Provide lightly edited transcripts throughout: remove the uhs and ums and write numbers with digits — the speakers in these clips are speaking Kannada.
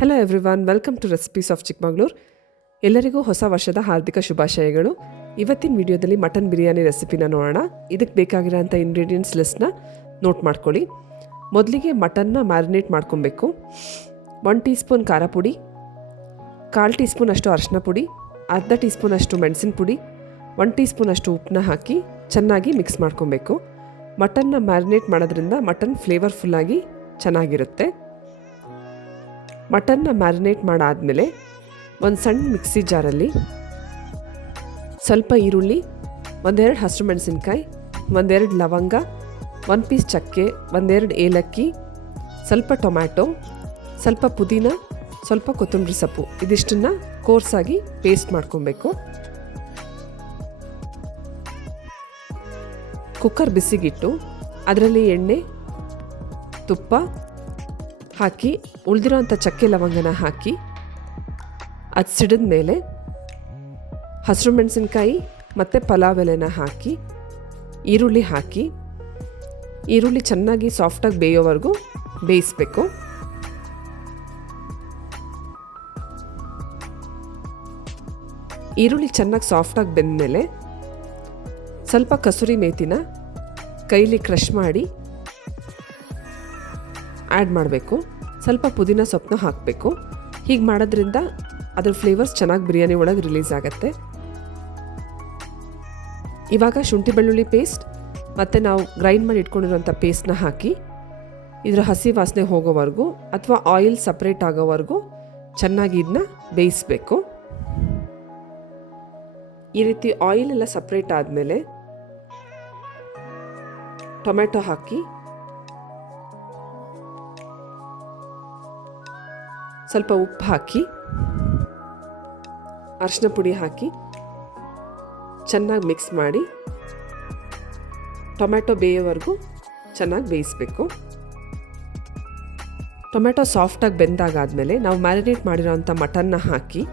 Hello everyone, welcome to recipes of Chikkamagaluru. ಎಲ್ಲರಿಗೂ ಹೊಸ ವರ್ಷದ ಹಾರ್ದಿಕ ಶುಭಾಶಯಗಳು. ಇವತ್ತಿನ ವಿಡಿಯೋದಲ್ಲಿ ಮಟನ್ ಬಿರಿಯಾನಿ ರೆಸಿಪಿನ ನೋಡೋಣ. ಇದಕ್ಕೆ ಬೇಕಾಗಿರೋಂಥ ಇಂಗ್ರೀಡಿಯೆಂಟ್ಸ್ ಲಿಸ್ಟ್ನ ನೋಟ್ ಮಾಡ್ಕೊಳ್ಳಿ. ಮೊದಲಿಗೆ ಮಟನ್ನ ಮ್ಯಾರಿನೇಟ್ ಮಾಡ್ಕೊಬೇಕು. 1 ಟೀ ಸ್ಪೂನ್ ಖಾರ ಪುಡಿ, 1/4 ಟೀ ಸ್ಪೂನ್ ಅಷ್ಟು ಅರಿಶಿನ ಪುಡಿ, ಅರ್ಧ ಟೀ ಸ್ಪೂನ್ ಅಷ್ಟು ಮೆಣಸಿನ ಪುಡಿ, 1 ಟೀ ಸ್ಪೂನ್ ಅಷ್ಟು ಉಪ್ಪನ್ನ ಹಾಕಿ ಚೆನ್ನಾಗಿ ಮಿಕ್ಸ್ ಮಾಡ್ಕೊಬೇಕು. ಮಟನ್ನ ಮ್ಯಾರಿನೇಟ್ ಮಾಡೋದ್ರಿಂದ ಮಟನ್ ಫ್ಲೇವರ್ಫುಲ್ಲಾಗಿ ಚೆನ್ನಾಗಿರುತ್ತೆ. ಮಟನ್ನ ಮ್ಯಾರಿನೇಟ್ ಮಾಡಾದಮೇಲೆ ಒಂದು ಸಣ್ಣ ಮಿಕ್ಸಿ ಜಾರಲ್ಲಿ ಸ್ವಲ್ಪ ಈರುಳ್ಳಿ, 1-2 ಹಸಿರು ಮೆಣಸಿನ್ಕಾಯಿ, 1-2 ಲವಂಗ, 1 ಪೀಸ್ ಚಕ್ಕೆ, 1-2 ಏಲಕ್ಕಿ, ಸ್ವಲ್ಪ ಟೊಮ್ಯಾಟೊ, ಸ್ವಲ್ಪ ಪುದೀನ, ಸ್ವಲ್ಪ ಕೊತ್ತಂಬರಿ ಸೊಪ್ಪು, ಇದಿಷ್ಟನ್ನು ಕೋರ್ಸಾಗಿ ಪೇಸ್ಟ್ ಮಾಡ್ಕೊಬೇಕು. ಕುಕ್ಕರ್ ಬಿಸಿಗಿಟ್ಟು ಅದರಲ್ಲಿ ಎಣ್ಣೆ, ತುಪ್ಪ ಹಾಕಿ ಉಳಿದಿರೋಂಥ ಚಕ್ಕೆ ಲವಂಗನ ಹಾಕಿ ಅದು ಸಿಡಿದ ಮೇಲೆ ಹಸಿರು ಮೆಣಸಿನ್ಕಾಯಿ ಮತ್ತು ಪಲಾವ್ ಎಲೆನ ಹಾಕಿ ಈರುಳ್ಳಿ ಹಾಕಿ ಈರುಳ್ಳಿ ಚೆನ್ನಾಗಿ ಸಾಫ್ಟಾಗಿ ಬೇಯೋವರೆಗೂ ಬೇಯಿಸಬೇಕು. ಈರುಳ್ಳಿ ಚೆನ್ನಾಗಿ ಸಾಫ್ಟಾಗಿ ಬೆಂದಮೇಲೆ ಸ್ವಲ್ಪ ಕಸೂರಿ ಮೇಥಿನ ಕೈಲಿ ಕ್ರಷ್ ಮಾಡಿ ಆ್ಯಡ್ ಮಾಡಬೇಕು. ಸ್ವಲ್ಪ ಪುದೀನ ಸೊಪ್ಪನ್ನ ಹಾಕಬೇಕು. ಹೀಗೆ ಮಾಡೋದ್ರಿಂದ ಅದ್ರ ಫ್ಲೇವರ್ಸ್ ಚೆನ್ನಾಗಿ ಬಿರಿಯಾನಿ ಒಳಗೆ ರಿಲೀಸ್ ಆಗುತ್ತೆ. ಇವಾಗ ಶುಂಠಿ ಬೆಳ್ಳುಳ್ಳಿ ಪೇಸ್ಟ್ ಮತ್ತು ನಾವು ಗ್ರೈಂಡ್ ಮಾಡಿ ಇಟ್ಕೊಂಡಿರೋಂಥ ಪೇಸ್ಟ್ನ ಹಾಕಿ ಇದರ ಹಸಿ ವಾಸನೆ ಹೋಗೋವರೆಗೂ ಅಥವಾ ಆಯಿಲ್ ಸಪ್ರೇಟ್ ಆಗೋವರೆಗೂ ಚೆನ್ನಾಗಿ ಇದನ್ನ ಬೇಯಿಸಬೇಕು. ಈ ರೀತಿ ಆಯಿಲ್ ಎಲ್ಲ ಸಪ್ರೇಟ್ ಆದಮೇಲೆ ಟೊಮೆಟೊ ಹಾಕಿ ಸ್ವಲ್ಪ ಉಪ್ಪು ಹಾಕಿ ಅರಿಶಿನ ಪುಡಿ ಹಾಕಿ ಚೆನ್ನಾಗಿ ಮಿಕ್ಸ್ ಮಾಡಿ ಟೊಮ್ಯಾಟೊ ಬೇಯೋವರೆಗೂ ಚೆನ್ನಾಗಿ ಬೇಯಿಸಬೇಕು. ಟೊಮ್ಯಾಟೊ ಸಾಫ್ಟಾಗಿ ಬೆಂದಾಗಾದಮೇಲೆ ನಾವು ಮ್ಯಾರಿನೇಟ್ ಮಾಡಿರೋಂಥ ಮಟನ್ನ ಹಾಕಿ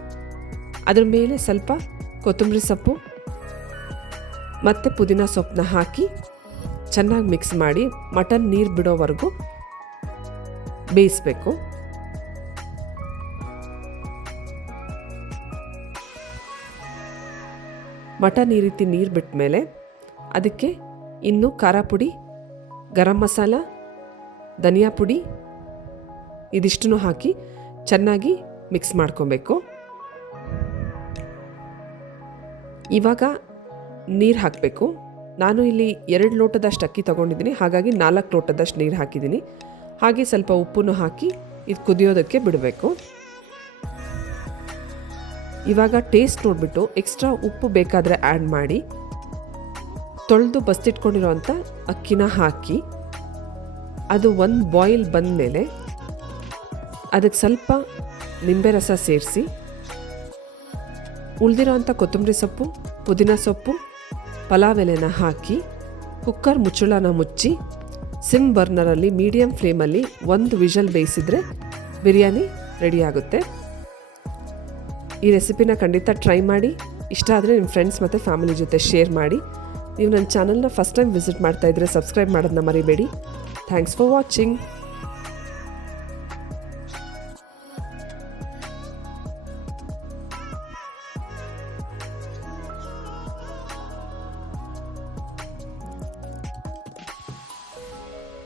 ಅದ್ರ ಮೇಲೆ ಸ್ವಲ್ಪ ಕೊತ್ತಂಬರಿ ಸೊಪ್ಪು ಮತ್ತು ಪುದೀನ ಸೊಪ್ಪನ್ನ ಹಾಕಿ ಚೆನ್ನಾಗಿ ಮಿಕ್ಸ್ ಮಾಡಿ ಮಟನ್ ನೀರು ಬಿಡೋವರೆಗೂ ಬೇಯಿಸಬೇಕು. ಮಟನ್ ಈ ರೀತಿ ನೀರು ಬಿಟ್ಟ ಮೇಲೆ ಅದಕ್ಕೆ ಇನ್ನು ಖಾರ ಪುಡಿ, ಗರಂ ಮಸಾಲ, ಧನಿಯಾ ಪುಡಿ ಇದಿಷ್ಟನ್ನು ಹಾಕಿ ಚೆನ್ನಾಗಿ ಮಿಕ್ಸ್ ಮಾಡ್ಕೊಬೇಕು. ಇವಾಗ ನೀರು ಹಾಕಬೇಕು. ನಾನು ಇಲ್ಲಿ 2 ಲೋಟದಷ್ಟು ಅಕ್ಕಿ ತೊಗೊಂಡಿದ್ದೀನಿ, ಹಾಗಾಗಿ 4 ಲೋಟದಷ್ಟು ನೀರು ಹಾಕಿದ್ದೀನಿ. ಹಾಗೆ ಸ್ವಲ್ಪ ಉಪ್ಪನ್ನು ಹಾಕಿ ಇದು ಕುದಿಯೋದಕ್ಕೆ ಬಿಡಬೇಕು. ಇವಾಗ ಟೇಸ್ಟ್ ನೋಡಿಬಿಟ್ಟು ಎಕ್ಸ್ಟ್ರಾ ಉಪ್ಪು ಬೇಕಾದರೆ ಆ್ಯಡ್ ಮಾಡಿ ತೊಳೆದು ಬಸ್ತಿಟ್ಕೊಂಡಿರೋಂಥ ಅಕ್ಕಿನ ಹಾಕಿ ಅದು ಒಂದು ಬಾಯ್ಲ್ ಬಂದಮೇಲೆ ಅದಕ್ಕೆ ಸ್ವಲ್ಪ ನಿಂಬೆ ರಸ ಸೇರಿಸಿ ಉಳಿದಿರೋಂಥ ಕೊತ್ತಂಬರಿ ಸೊಪ್ಪು, ಪುದೀನ ಸೊಪ್ಪು, ಪಲಾವ್ ಎಲೆನ ಹಾಕಿ ಕುಕ್ಕರ್ ಮುಚ್ಚಳನ ಮುಚ್ಚಿ ಸಿಮ್ ಬರ್ನರಲ್ಲಿ ಮೀಡಿಯಮ್ ಫ್ಲೇಮಲ್ಲಿ 1 ವಿಷಲ್ ಬೇಯಿಸಿದರೆ ಬಿರಿಯಾನಿ ರೆಡಿಯಾಗುತ್ತೆ. ಈ ರೆಸಿಪಿನ ಖಂಡಿತ ಟ್ರೈ ಮಾಡಿ. ಇಷ್ಟ ಆದರೆ ನಿಮ್ಮ ಫ್ರೆಂಡ್ಸ್ ಮತ್ತು ಫ್ಯಾಮಿಲಿ ಜೊತೆ ಶೇರ್ ಮಾಡಿ. ನೀವು ನನ್ನ ಚಾನಲ್ನ ಫಸ್ಟ್ ಟೈಮ್ ವಿಸಿಟ್ ಮಾಡ್ತಾಯಿದ್ರೆ ಸಬ್ಸ್ಕ್ರೈಬ್ ಮಾಡೋದನ್ನ ಮರಿಬೇಡಿ. Thanks for watching.